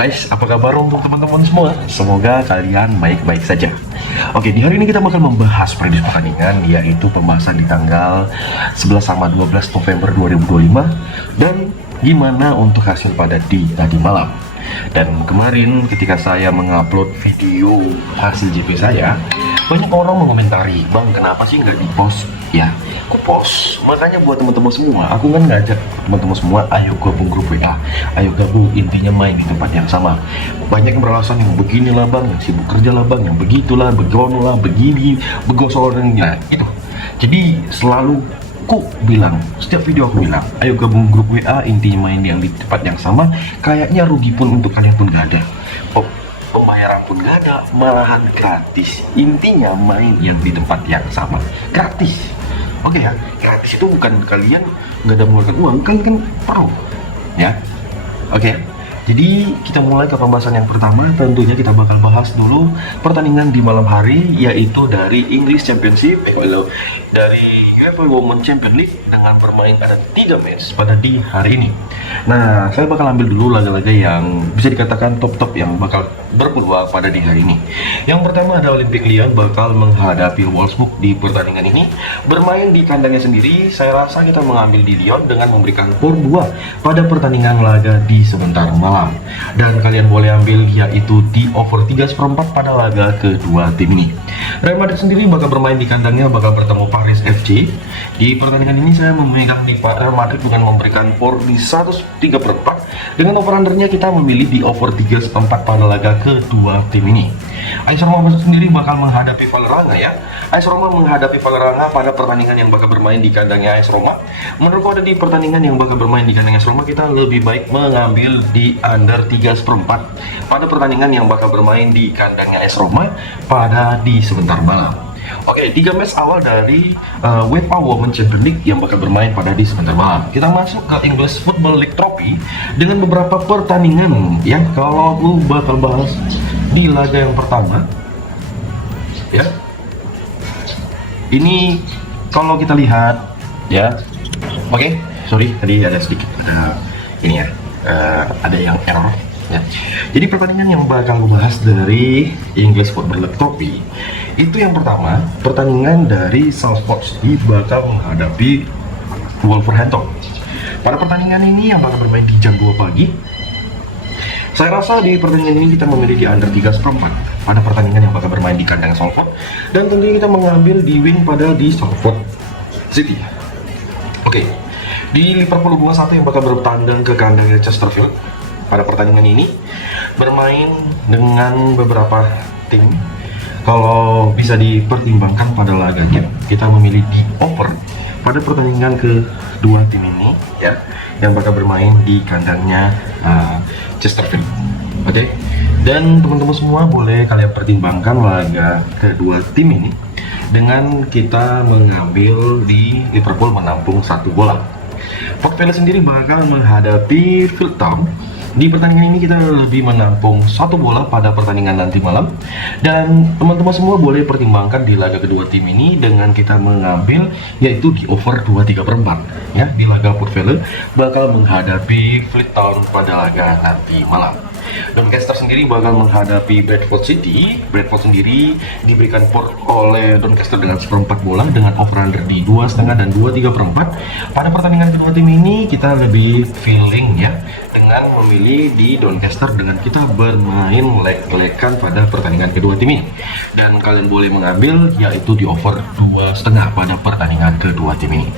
guys, apa kabar untuk teman-teman semua? Semoga kalian baik-baik saja. Oke, di hari ini kita bakal membahas prediksi pertandingan, yaitu pembahasan di tanggal 11 sama 12 November 2025 dan gimana untuk hasil pada di tadi malam. Dan kemarin ketika saya mengupload video hasil JP saya, banyak orang mengomentari, "Bang, kenapa sih nggak di-post?" Ya, aku post. Makanya buat teman-teman semua, aku kan ngajak teman-teman semua, ayo gabung grup WA, ayo gabung, intinya main di tempat yang sama. Banyak yang beralasan yang beginilah bang, yang sibuk kerja lah bang, yang begitulah, begono lah, begini, begosornya, itu. Jadi selalu aku bilang, setiap video aku bilang, ayo gabung grup WA, intinya main yang di tempat yang sama. Kayaknya rugi pun untuk kalian pun gak ada. Pembayaran pun gak ada, malahan gratis. Intinya main yang di tempat yang sama, gratis. Oke ya, gratis itu bukan kalian nggak ada mengeluarkan uang, kalian kan perlu ya. Oke, jadi kita mulai ke pembahasan yang pertama. Tentunya kita bakal bahas dulu pertandingan di malam hari, yaitu dari English Championship, dari UEFA Women Champions League dengan bermain ada 3 match pada di hari ini. Nah, saya bakal ambil dulu laga-laga yang bisa dikatakan top-top yang bakal berpeluang pada di hari ini. Yang pertama ada Olympic Lyon bakal menghadapi Wolfsburg di pertandingan ini. Bermain di kandangnya sendiri, saya rasa kita mengambil di Lyon dengan memberikan skor 2 pada pertandingan laga di sebentar malam. Dan kalian boleh ambil yaitu di over 3/4 pada laga kedua tim ini. Real Madrid sendiri bakal bermain di kandangnya, bakal bertemu Paris FC. Di pertandingan ini saya memegang di Real Madrid dengan memberikan skor di 103/4. Dengan over undernya kita memilih di over 3/4 pada laga kedua tim ini. AS Roma sendiri bakal menghadapi Valderrama ya. AS Roma menghadapi Valderrama pada pertandingan yang bakal bermain di kandangnya AS Roma. Menurutku ada di pertandingan yang bakal bermain di kandangnya AS Roma, kita lebih baik mengambil di under 3/4 pada pertandingan yang bakal bermain di kandangnya AS Roma pada di sebentar malam. Oke, 3 match awal dari UEFA Women Champions League yang bakal bermain pada di sebentar malam. Kita masuk ke English Football League Trophy dengan beberapa pertandingan ya. Kalau aku bakal bahas di laga yang pertama ya. Ini kalau kita lihat ya. Oke, sorry tadi ada sedikit ini ya. Ada yang error ya. Jadi pertandingan yang bakal aku bahas dari English Football League Trophy itu yang pertama, pertandingan dari Salford City bakal menghadapi Wolverhampton. Pada pertandingan ini yang bakal bermain di jam 2 pagi, saya rasa di pertandingan ini kita memilih di under 3/4 pada pertandingan yang bakal bermain di kandang Salford, dan tentunya kita mengambil di win pada di Salford City. Oke, di Liverpool 2-1 yang bakal bertandang ke kandangnya Chesterfield. Pada pertandingan ini bermain dengan beberapa tim. Kalau bisa dipertimbangkan pada laganya, kita memilih di over pada pertandingan kedua tim ini ya, yang bakal bermain di kandangnya Chesterfield. Oke, dan teman-teman semua boleh kalian pertimbangkan laga kedua tim ini dengan kita mengambil di Liverpool menampung 1 bola. Port Vale sendiri bakal menghadapi Field Town. Di pertandingan ini kita lebih menampung 1 bola pada pertandingan nanti malam. Dan teman-teman semua boleh pertimbangkan di laga kedua tim ini dengan kita mengambil yaitu di over 2/3/4 ya. Di laga Port Vale bakal menghadapi Fleet Town pada laga nanti malam. Doncaster sendiri bakal menghadapi Bradford City. Bradford sendiri diberikan port oleh Doncaster dengan 1/4 bola dengan over under di 2,5 dan 2/3/4. Pada pertandingan kedua tim ini kita lebih feeling ya dengan memilih di Doncaster dengan kita bermain leg-legan pada pertandingan kedua tim ini. Dan kalian boleh mengambil yaitu di over 2,5 pada pertandingan kedua tim ini.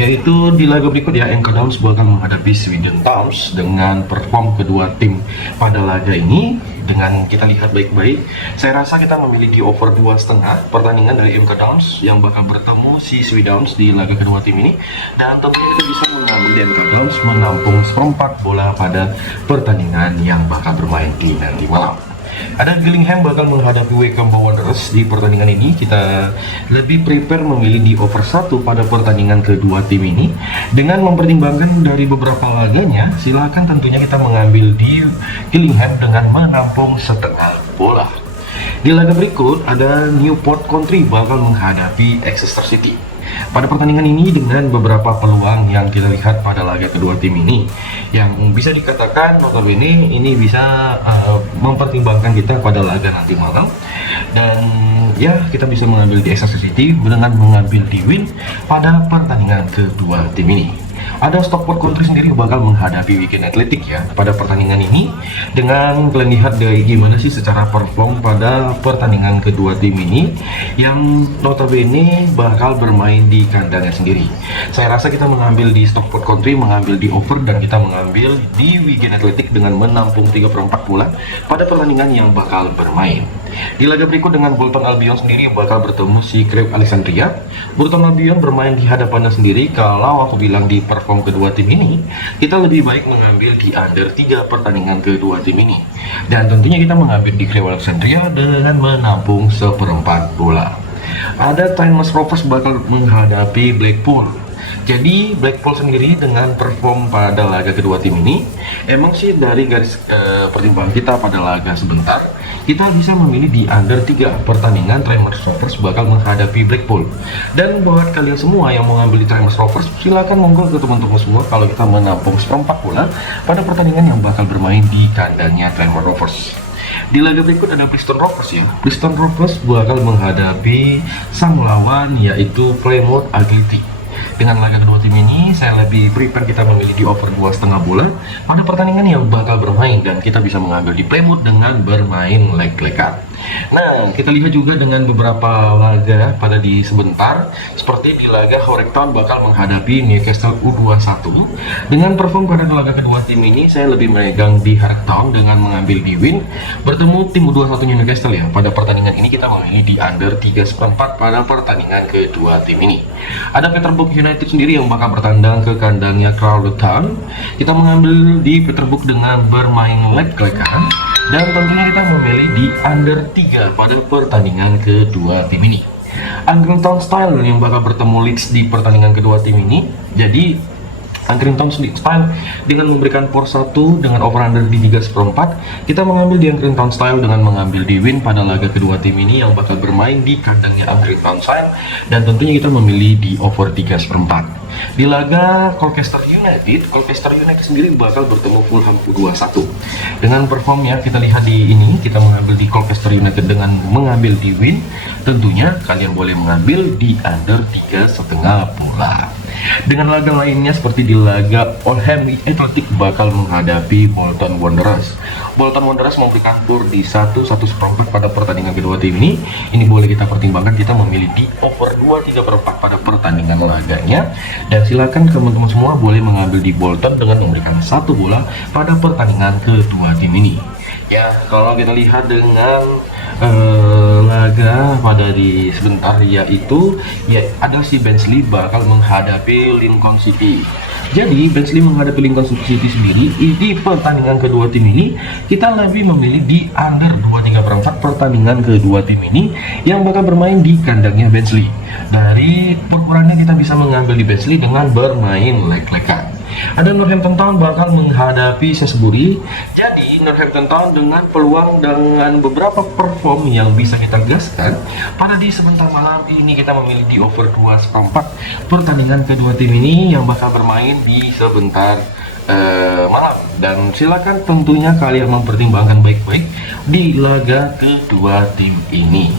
Yaitu di laga berikut ya, Anchor Downs bakal menghadapi Swindon Towns. Dengan perform kedua tim pada laga ini, dengan kita lihat baik-baik, saya rasa kita memilih di over 2,5 pertandingan dari Anchor Downs yang bakal bertemu si Swindon Towns di laga kedua tim ini. Dan tentunya kita bisa mengambil di Anchor Downs menampung 1/4 bola pada pertandingan yang bakal bermain di nanti malam. Ada Gillingham bakal menghadapi Wycombe Wanderers. Di pertandingan ini kita lebih prepare memilih di over 1 pada pertandingan kedua tim ini. Dengan mempertimbangkan dari beberapa laganya, silakan tentunya kita mengambil di Gillingham dengan menampung 1/2 bola. Di laga berikut ada Newport County bakal menghadapi Exeter City. Pada pertandingan ini dengan beberapa peluang yang kita lihat pada laga kedua tim ini, yang bisa dikatakan notabene ini bisa mempertimbangkan kita pada laga nanti malam, dan ya kita bisa mengambil di Exeter City dengan mengambil di win pada pertandingan kedua tim ini. Ada Stockport County sendiri bakal menghadapi Wigan Athletic ya pada pertandingan ini. Dengan kalian lihat dari gimana sih secara perform pada pertandingan kedua tim ini yang notabene bakal bermain di kandangnya sendiri. Saya rasa kita mengambil di Stockport County, mengambil di over, dan kita mengambil di Wigan Athletic dengan menampung 3/4 bola pada pertandingan yang bakal bermain. Di laga berikut dengan Bolton Albion sendiri bakal bertemu si Crewe Alexandria. Bolton Albion bermain di hadapannya sendiri. Kalau aku bilang di perform kedua tim ini, kita lebih baik mengambil di under 3 pertandingan kedua tim ini. Dan tentunya kita mengambil di Crewe Alexandria dengan menampung 1/4 bola. Ada Tynmouth Rovers bakal menghadapi Blackpool. Jadi Blackpool sendiri dengan perform pada laga kedua tim ini, emang sih dari garis pertimbangan kita pada laga sebentar, kita bisa memilih di under 3 pertandingan Tynmouth Rovers bakal menghadapi Blackpool. Dan buat kalian semua yang mau ngambil di Tynmouth Rovers, silakan monggo ke teman-teman semua kalau kita menampung 1/4 bola pada pertandingan yang bakal bermain di kandangnya Tynmouth Rovers. Di laga berikut ada Preston Rovers ya. Preston Rovers bakal menghadapi sang lawan yaitu Plymouth Athletic. Dengan laga kedua tim ini, saya lebih prefer kita memilih di over 2,5 bola pada pertandingan yang bakal bermain, dan kita bisa mengambil di Plymouth dengan bermain leg-legan. Nah, kita lihat juga dengan beberapa laga pada di sebentar, seperti di laga Horton bakal menghadapi Newcastle U21. Dengan perform pada laga kedua tim ini, saya lebih memegang di Horton dengan mengambil di win bertemu tim U21 Newcastle ya. Pada pertandingan ini kita memilih di under 3/4 pada pertandingan kedua tim ini. Ada Peterborough United sendiri yang bakal bertandang ke kandangnya Crawley Town. Kita mengambil di Peterborough dengan bermain leg-legan, dan tentunya kita memilih di under 3 pada pertandingan kedua tim ini. Accrington Style yang bakal bertemu Leeds di pertandingan kedua tim ini. Jadi Accrington Style dengan memberikan power 1 dengan over under di 3/4, kita mengambil di Accrington Style dengan mengambil di win pada laga kedua tim ini yang bakal bermain di kandangnya Accrington Style, dan tentunya kita memilih di over 3/4. Di laga Colchester United sendiri bakal bertemu Fulham U21. Dengan performnya kita lihat di ini, kita mengambil di Colchester United dengan mengambil di win. Tentunya kalian boleh mengambil di under 3,5 bola. Dengan laga lainnya seperti di laga Oldham Athletic bakal menghadapi Bolton Wanderers. Bolton Wanderers memberikan skor di 1,4 pada pertandingan kedua tim ini. Ini boleh kita pertimbangkan, kita memilih di over 2,3/4 pada pertandingan laganya. Dan silakan teman-teman semua boleh mengambil di Bolton dengan memberikan 1 bola pada pertandingan kedua tim ini. Ya, kalau kita lihat dengan laga pada di sebentar, yaitu ya ada si Barnsley bakal menghadapi Lincoln City. Jadi Barnsley menghadapi Lincoln City sendiri di pertandingan kedua tim ini, kita lebih memilih di under 2,3/4 pertandingan kedua tim ini yang bakal bermain di kandangnya Barnsley. Dari perkurannya kita bisa mengambil di Barnsley dengan bermain leg-legan. Ada Northampton Town bakal menghadapi Shrewsbury. Jadi Northampton Town dengan peluang dengan beberapa perform yang bisa kita gaskan pada di sebentar malam ini, kita memilih di over 2,4 pertandingan kedua tim ini yang bakal bermain di sebentar malam. Dan silakan tentunya kalian mempertimbangkan baik-baik di laga kedua tim ini.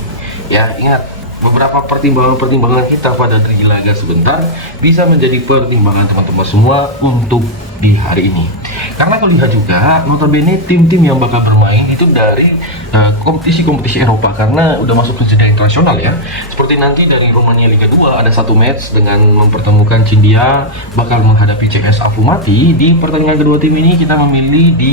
Ya, ingat, beberapa pertimbangan kita pada di laga sebentar bisa menjadi pertimbangan teman-teman semua untuk di hari ini. Karena kalau lihat juga notabene tim-tim yang bakal bermain itu dari kompetisi-kompetisi Eropa, karena udah masuk ke jeda internasional ya. Seperti nanti dari Romania Liga 2 ada satu match dengan mempertemukan Cindia bakal menghadapi CS Afumati. Di pertandingan kedua tim ini kita memilih di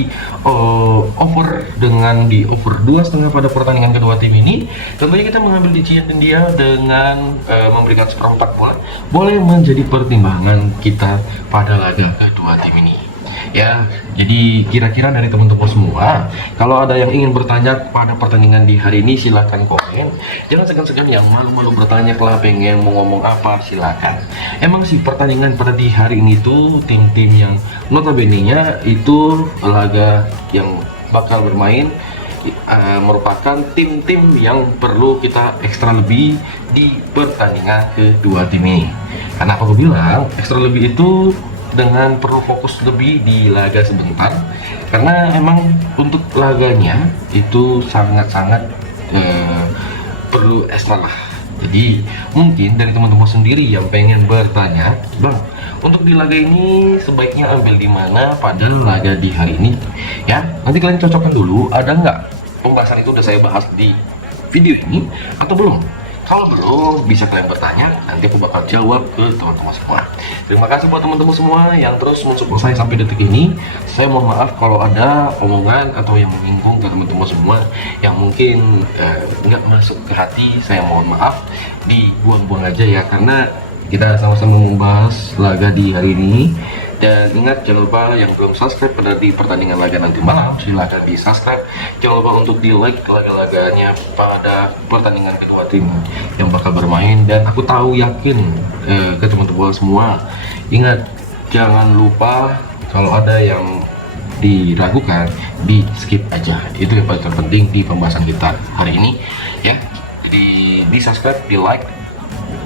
over dengan di over 2,5 pada pertandingan kedua tim ini. Tentunya kita mengambil di Cindia dengan memberikan 1/4 bola boleh menjadi pertimbangan kita pada laga kedua tim ini. Ya, jadi kira-kira dari teman-teman semua, kalau ada yang ingin bertanya pada pertandingan di hari ini, silahkan komen. Jangan segan-segan yang malu-malu bertanya, kalau pengen mau ngomong apa, silahkan. Emang sih pertandingan pada di hari ini tuh tim-tim yang notabene-nya itu laga yang bakal bermain merupakan tim-tim yang perlu kita ekstra lebih di pertandingan kedua tim ini. Karena aku bilang ekstra lebih itu dengan perlu fokus lebih di laga sebentar, karena emang untuk laganya itu sangat-sangat perlu ekstra lah. Jadi mungkin dari teman-teman sendiri yang pengen bertanya, Bang, untuk di laga ini sebaiknya ambil di mana pada laga di hari ini, ya nanti kalian cocokkan dulu, ada nggak pembahasan itu udah saya bahas di video ini atau belum. Kalau belum, bisa kalian bertanya, nanti aku bakal jawab ke teman-teman semua. Terima kasih buat teman-teman semua yang terus mensupport saya sampai detik ini. Saya mohon maaf kalau ada omongan atau yang menyinggung ke teman-teman semua yang mungkin nggak masuk ke hati. Saya mohon maaf, dibuang-buang aja ya, karena kita sama-sama membahas laga di hari ini. Dan ingat, jangan lupa yang belum subscribe pada di pertandingan laga nanti malam, silahkan di subscribe. Jangan lupa untuk di like laga-laganya pada pertandingan kedua tim yang bakal bermain. Dan aku tahu, yakin ke teman-teman semua, ingat, jangan lupa kalau ada yang diragukan, di skip aja. Itu yang paling terpenting di pembahasan kita hari ini ya. Jadi di subscribe, di like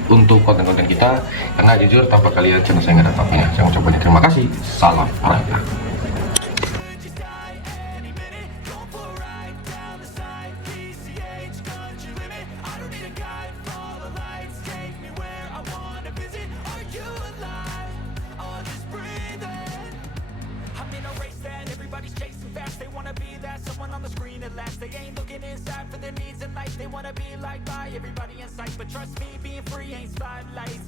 untuk konten-konten kita, karena jujur tanpa kalian channel saya nggak ada apa-apanya. Saya ucapkan terima kasih. Salam olahraga. Everybody's chasing fast, they wanna be that someone on the screen at last. They ain't looking inside for their needs in life. They wanna be liked by everybody in sight, but trust me, being free ain't spotlights.